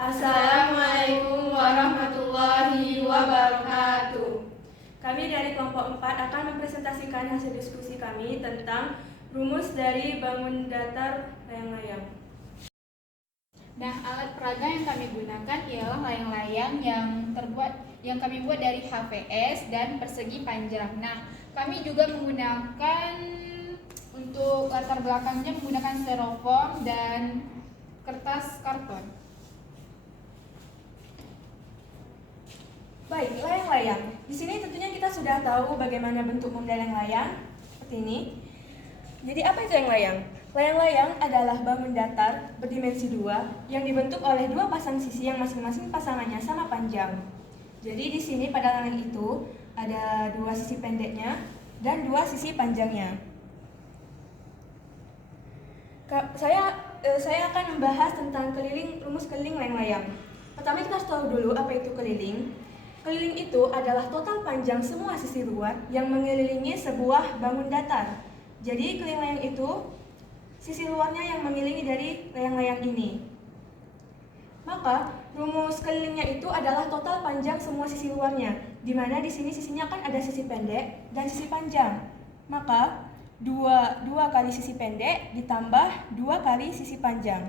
Assalamualaikum warahmatullahi wabarakatuh. Kami dari kelompok 4 akan mempresentasikan hasil diskusi kami tentang rumus dari bangun datar layang-layang. Nah, alat peraga yang kami gunakan ialah layang-layang yang kami buat dari HVS dan persegi panjang. Nah, kami juga menggunakan untuk latar belakangnya menggunakan styrofoam dan kertas karton. Baik, layang-layang. Di sini tentunya kita sudah tahu bagaimana bentuk umum layang-layang seperti ini. Jadi apa itu layang-layang? Layang-layang adalah bangun datar berdimensi 2 yang dibentuk oleh dua pasang sisi yang masing-masing pasangannya sama panjang. Jadi di sini pada layang itu ada dua sisi pendeknya dan dua sisi panjangnya. Saya akan membahas tentang rumus keliling layang-layang. Pertama kita harus tahu dulu apa itu keliling. Keliling itu adalah total panjang semua sisi luar yang mengelilingi sebuah bangun datar. Jadi keliling layang itu sisi luarnya yang mengelilingi dari layang-layang ini. Maka rumus kelilingnya itu adalah total panjang semua sisi luarnya, di mana di sini sisinya kan ada sisi pendek dan sisi panjang. Maka dua kali sisi pendek ditambah 2 kali sisi panjang.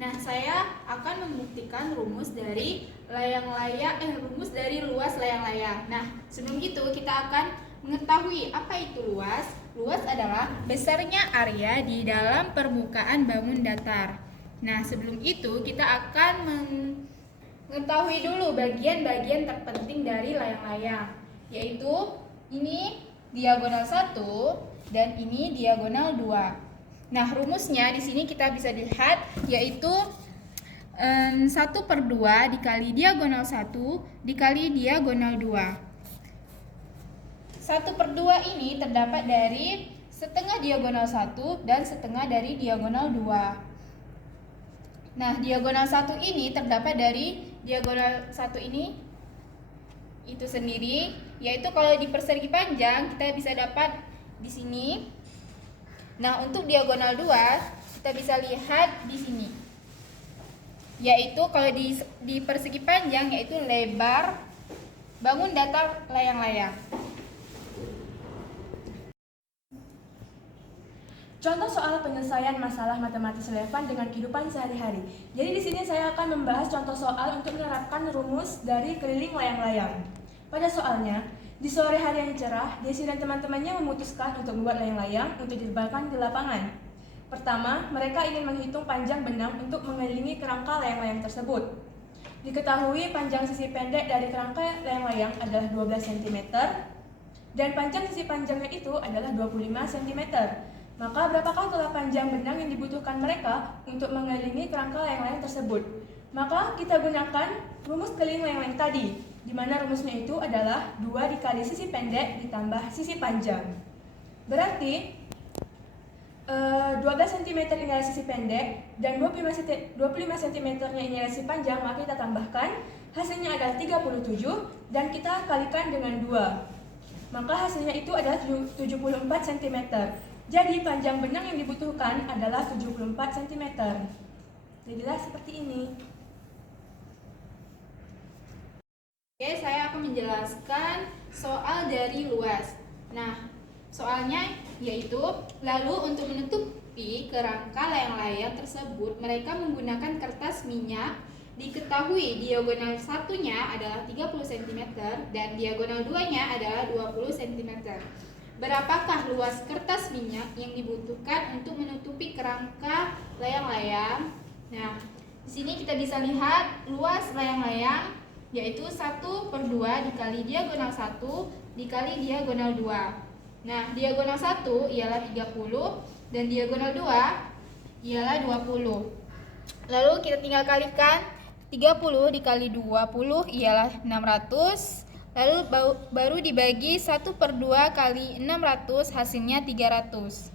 Nah, saya akan membuktikan rumus dari rumus dari luas layang-layang. Nah, sebelum itu kita akan mengetahui apa itu luas. Luas adalah besarnya area di dalam permukaan bangun datar. Nah, sebelum itu kita akan mengetahui dulu bagian-bagian terpenting dari layang-layang, yaitu ini diagonal 1 dan ini diagonal 2. Nah, rumusnya di sini kita bisa lihat yaitu 1/2 dikali diagonal 1 dikali diagonal 2. 1/2 ini terdapat dari setengah diagonal 1 dan setengah dari diagonal 2. Nah, diagonal 1 ini terdapat dari diagonal 1 ini itu sendiri, yaitu kalau di persegi panjang kita bisa dapat di sini. Nah, untuk diagonal 2 kita bisa lihat di sini, yaitu kalau di persegi panjang yaitu lebar bangun datar layang-layang. Contoh soal penyelesaian masalah matematis relevan dengan kehidupan sehari-hari. Jadi di sini saya akan membahas contoh soal untuk menerapkan rumus dari keliling layang-layang. Pada soalnya, di sore hari yang cerah, Desi dan teman-temannya memutuskan untuk membuat layang-layang untuk diterbangkan di lapangan. Pertama, mereka ingin menghitung panjang benang untuk mengelilingi kerangka layang-layang tersebut. Diketahui panjang sisi pendek dari kerangka layang-layang adalah 12 cm dan panjang sisi panjangnya itu adalah 25 cm. Maka berapakah total panjang benang yang dibutuhkan mereka untuk mengelilingi kerangka layang-layang tersebut? Maka kita gunakan rumus keliling layang-layang tadi, di mana rumusnya itu adalah 2 dikali sisi pendek ditambah sisi panjang. Berarti 12 cm ini adalah sisi pendek dan 25 cm nya ini adalah sisi panjang, maka kita tambahkan, hasilnya adalah 37 dan kita kalikan dengan 2. Maka hasilnya itu adalah 74 cm. Jadi panjang benang yang dibutuhkan adalah 74 cm. Jadilah seperti ini. Oke, saya akan menjelaskan soal dari luas. Nah, soalnya yaitu, lalu untuk menutupi kerangka layang-layang tersebut, mereka menggunakan kertas minyak. Diketahui diagonal satunya adalah 30 cm dan diagonal 2-nya adalah 20 cm. Berapakah luas kertas minyak yang dibutuhkan untuk menutupi kerangka layang-layang? Nah, di sini kita bisa lihat luas layang-layang yaitu 1/2 dikali diagonal 1 dikali diagonal 2. Nah, diagonal 1 ialah 30 dan diagonal 2 ialah 20. Lalu kita tinggal kalikan, 30 dikali 20 ialah 600. Lalu baru dibagi 1/2 kali 600, hasilnya 300.